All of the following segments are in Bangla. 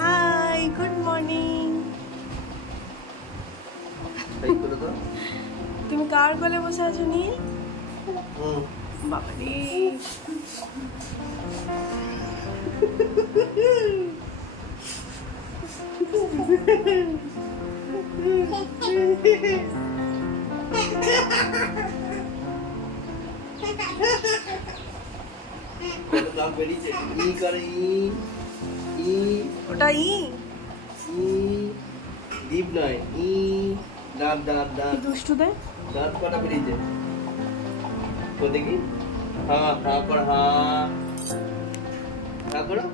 High, good morning. তুমি কার কোলে বসে আছো নীল? বাবারে ওটা ই দীপ নয়, ই দাঁত দাঁত দাঁত দুষ্টু দে দাঁত কটা বেরিয়েছে তো দেখি। হা হা কর, হা হা করো।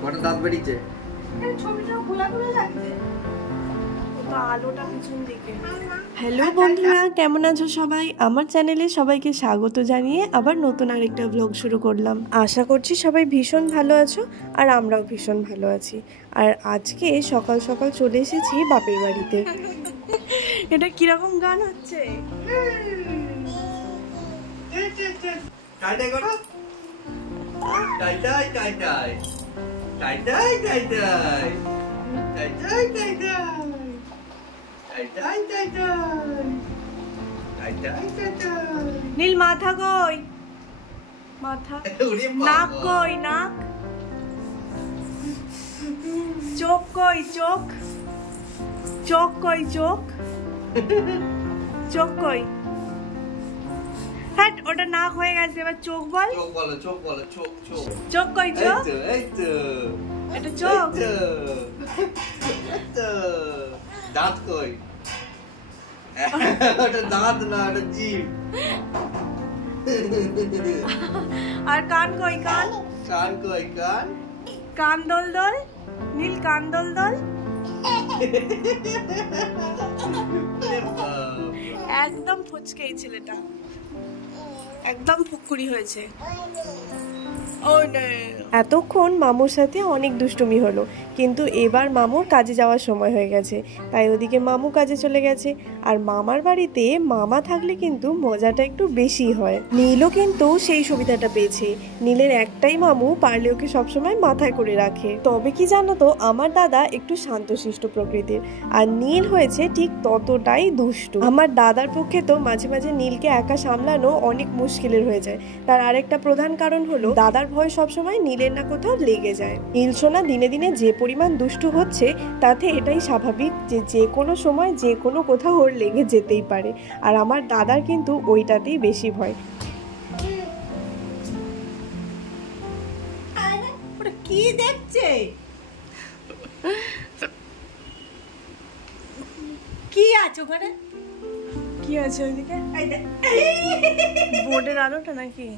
কটা দাঁত বেরিয়েছে? ছবিটা খোলা খোলা লাগছে, আলোটা পিছন দিকে। হ্যালো বন্ধুরা, কেমন আছো সবাই? আমার চ্যানেলে সবাইকে স্বাগত জানিয়ে আবার নতুন আরেকটা ব্লগ শুরু করলাম। আশা করছি সবাই ভীষণ ভালো আছো, আর আমরাও ভীষণ ভালো আছি। আর আজকে সকাল সকাল চলে এসেছি বাপের বাড়িতে। এটা কিরকম গান হচ্ছে? টাই টাই করো, টাই টাই টাই টাই টাই টাই টাই টাই টাই টাই টাই টাই। নীল মাথা কই? মাথা। নাক কই? নাক। চোখ কই? চোখ। চোখ কই? চোখ। চোখ কই? হ্যাঁ, ওটা নাক হয়ে গেছে, এবার চোখ বল। চোখ বলো, চোখ বলো, চোখ চোখ। চোখ কই? চোখ। এই তো এটা চোখ। দাঁত কই? ওটা দাঁত না, ওটা জিভ। আর কান কই? কান। কান কই? কান। কান দোল দোল। নীল কান দোল দোল। একদম ফুচকে এই ছেলেটা, একদম ফুকুরি হয়েছে। এতক্ষণ মামুর সাথে অনেক দুষ্টুমি হলো, কিন্তু এবার মামুর কাজে যাওয়ার সময় হয়ে গেছে, তাই ওদিকে মামু কাজে চলে গেছে। আর মামার বাড়িতে মামা থাকলে কিন্তু মজাটা একটু বেশি হয়। নীলও কিন্তু সেই সুবিধাটা পেয়েছে। নীলের একটাই মামু, পারলে ওকে সবসময় মাথায় করে রাখে। তবে কি জানো তো, আমার দাদা একটু শান্তশিষ্ট প্রকৃতির, আর নীল হয়েছে ঠিক ততটাই দুষ্টু। আমার দাদার পক্ষে তো মাঝে মাঝে নীলকে একা সামলানো অনেক মুশকিলের হয়ে যায়। তার আরেকটা প্রধান কারণ হলো দাদার ভয় সবসময় নীলের না কোথাও লেগে যায়। নীল সোনা দিনে দিনে যে পরিমাণ দুষ্টু হচ্ছে, তাতে এটাই স্বাভাবিক যে যে কোনো সময় যে কোনো কোথাও ওর লেগে যেতেই পারে। আর আমার দাদার কিন্তু ওইটাতেই বেশি ভয়। কি দেখছে? কি আছে ওখানে? কি আছে ওইদিকে? বোর্ডের আলোটা নাকি?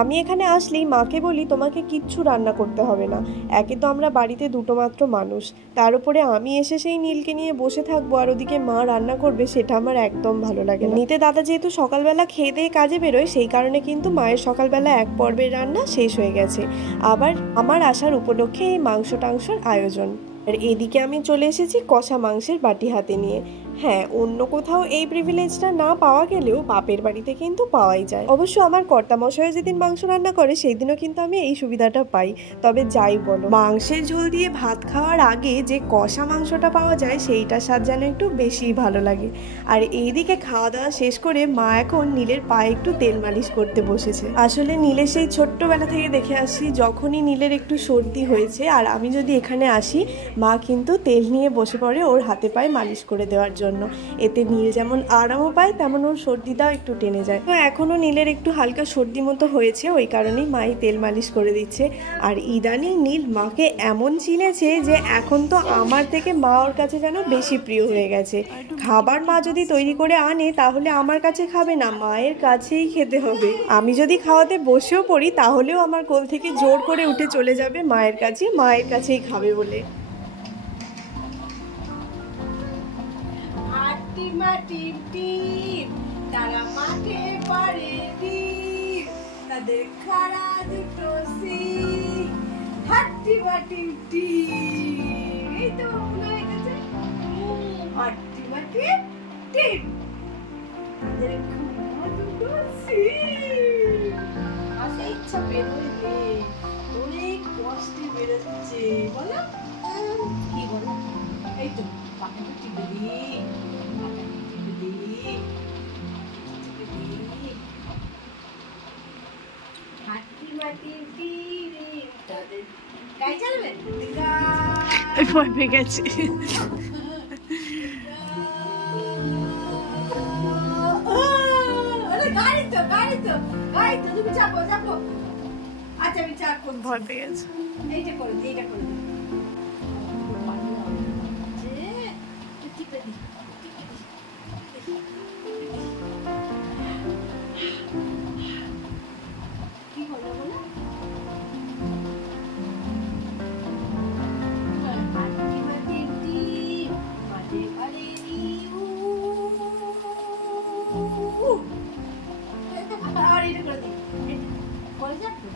আমি এখানে আসলেই মাকে বলি, তোমাকে কিচ্ছু রান্না করতে হবে না। একে তো আমরা বাড়িতে দুটো মাত্র মানুষ, তার উপরে আমি এসে সেই নীলকে নিয়ে বসে থাকবো আর ওদিকে মা রান্না করবে, সেটা আমার একদম ভালো লাগে না। নিতে দাদা যেহেতু সকালবেলা খেয়ে দিয়ে কাজে বেরোয়, সেই কারণে কিন্তু মায়ের সকালবেলা এক পর্বের রান্না শেষ হয়ে গেছে। আবার আমার আসার উপলক্ষে এই মাংস টাংসর আয়োজন। আর এদিকে আমি চলে এসেছি কষা মাংসের বাটি হাতে নিয়ে। হ্যাঁ, অন্য কোথাও এই প্রিভিলেজটা না পাওয়া গেলেও বাপের বাড়িতে কিন্তু পাওয়াই যায়। অবশ্য আমার কর্তামশাই যেদিন মাংস রান্না করে সেই দিনও কিন্তু আমি এই সুবিধাটা পাই। তবে যাই বলো, মাংসের ঝোল দিয়ে ভাত খাওয়ার আগে যে কষা মাংসটা পাওয়া যায়, সেইটার স্বাদ যেন একটু বেশিই ভালো লাগে। আর এইদিকে খাওয়া দাওয়া শেষ করে মা এখন নীলের পায়ে একটু তেল মালিশ করতে বসেছে। আসলে নীলের সেই ছোট্টবেলা থেকে দেখে আসছি, যখনই নীলের একটু সর্দি হয়েছে আর আমি যদি এখানে আসি, মা কিন্তু তেল নিয়ে বসে পড়ে ওর হাতে পায়ে মালিশ করে দেওয়ার জন্য। এতে নীল যেমন আরামও পায়, তেমন ওর সর্দিটাও একটু টেনে যায়। তো এখনো নীলের একটু হালকা সর্দি মতো হয়েছে, ওই কারণেই মাই তেল মালিশ করে দিচ্ছে। আর ইদানিং নীল মাকে এমন চিনেছে যে এখন তো আমার থেকে মা ওর কাছে যেন বেশি প্রিয় হয়ে গেছে। খাবার মা যদি তৈরি করে আনে, তাহলে আমার কাছে খাবে না, মায়ের কাছেই খেতে হবে। আমি যদি খাওয়াতে বসেও পড়ি, তাহলেও আমার কোল থেকে জোর করে উঠে চলে যাবে মায়ের কাছে, মায়ের কাছেই খাবে বলে। টিপ টিপ তারা মাঠে পারে টিপ, তাদের খাড়া দুটো সিং। এই তো মনে হয়ে গেছে হাট্টি বাটি টিপ তাদের খুব দুটো আসে ইচ্ছা বেরোয় রে অনেক কষ্টে বেরোচ্ছে বলো কি বলো এই তো পাখাটা টিপে দিই হাট্টি বাটি টিপ তাদের গাই চালাবে ভয় পেয়ে গেছে। গাড়ি তো তুমি চাপো আচ্ছা আমি চাপ করব ভয় পেয়ে গেছে। এইটা করে দিই টিপে দিই কি হলো বলো হাট্টি বাটি টিপ মাঝে পারেনি আর এটা করে দিই করে যাবো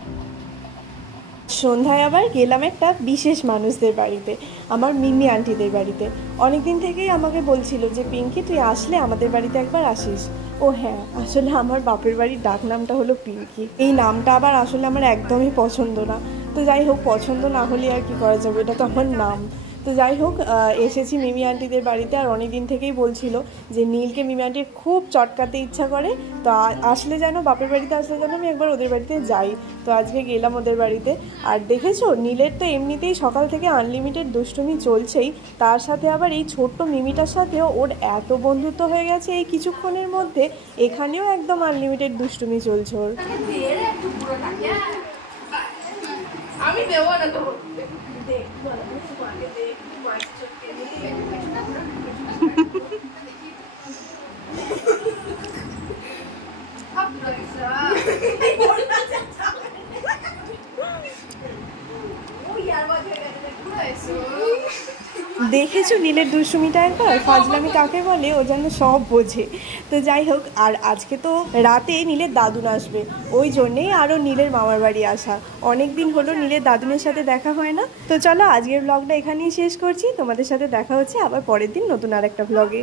সন্ধ্যায় আবার গেলাম একটা বিশেষ মানুষদের বাড়িতে, আমার মিমি আন্টিদের বাড়িতে। অনেকদিন থেকেই আমাকে বলছিল যে পিঙ্কি তুই আসলে আমাদের বাড়িতে একবার আসিস। ও হ্যাঁ, আসলে আমার বাপের বাড়ির ডাক নামটা হলো পিঙ্কি। এই নামটা আবার আসলে আমার একদমই পছন্দ না। তো যাই হোক, পছন্দ না হলে আর কি করা যাবে, এটা তো আমার নাম। তো যাই হোক, এসেছি মিমি আন্টিদের বাড়িতে। আর অনেক দিন থেকেই বলছিল যে নীলকে মিমি আন্টির খুব চটকাতে ইচ্ছা করে। তো আসলে যেন, বাপের বাড়িতে আসলে যেন আমি একবার ওদের বাড়িতে যাই। তো আজকে গেলাম ওদের বাড়িতে। আর দেখেছো, নীলের তো এমনিতেই সকাল থেকে আনলিমিটেড দুষ্টুমি চলছেই, তার সাথে আবার এই ছোট্ট মিমিটার সাথেও ওর এত বন্ধুত্ব হয়ে গেছে এই কিছুক্ষণের মধ্যে। এখানেও একদম আনলিমিটেড দুষ্টুমি চলছে ওর। আমি দেবো না তো দেখেছো নীলের দুষ্টুমিটা একবার? ফাজলামি কাকে বলে ও যেন সব বোঝে। তো যাই হোক, আর আজকে তো রাতে নীলের দাদুন আসবে, ওই জন্যেই আরও নীলের মামার বাড়ি আসা। অনেক দিন হলো নীলের দাদুনের সাথে দেখা হয় না। তো চলো, আজকের ব্লগটা এখানেই শেষ করছি। তোমাদের সাথে দেখা হচ্ছে আবার পরের দিন নতুন আর একটা ব্লগে।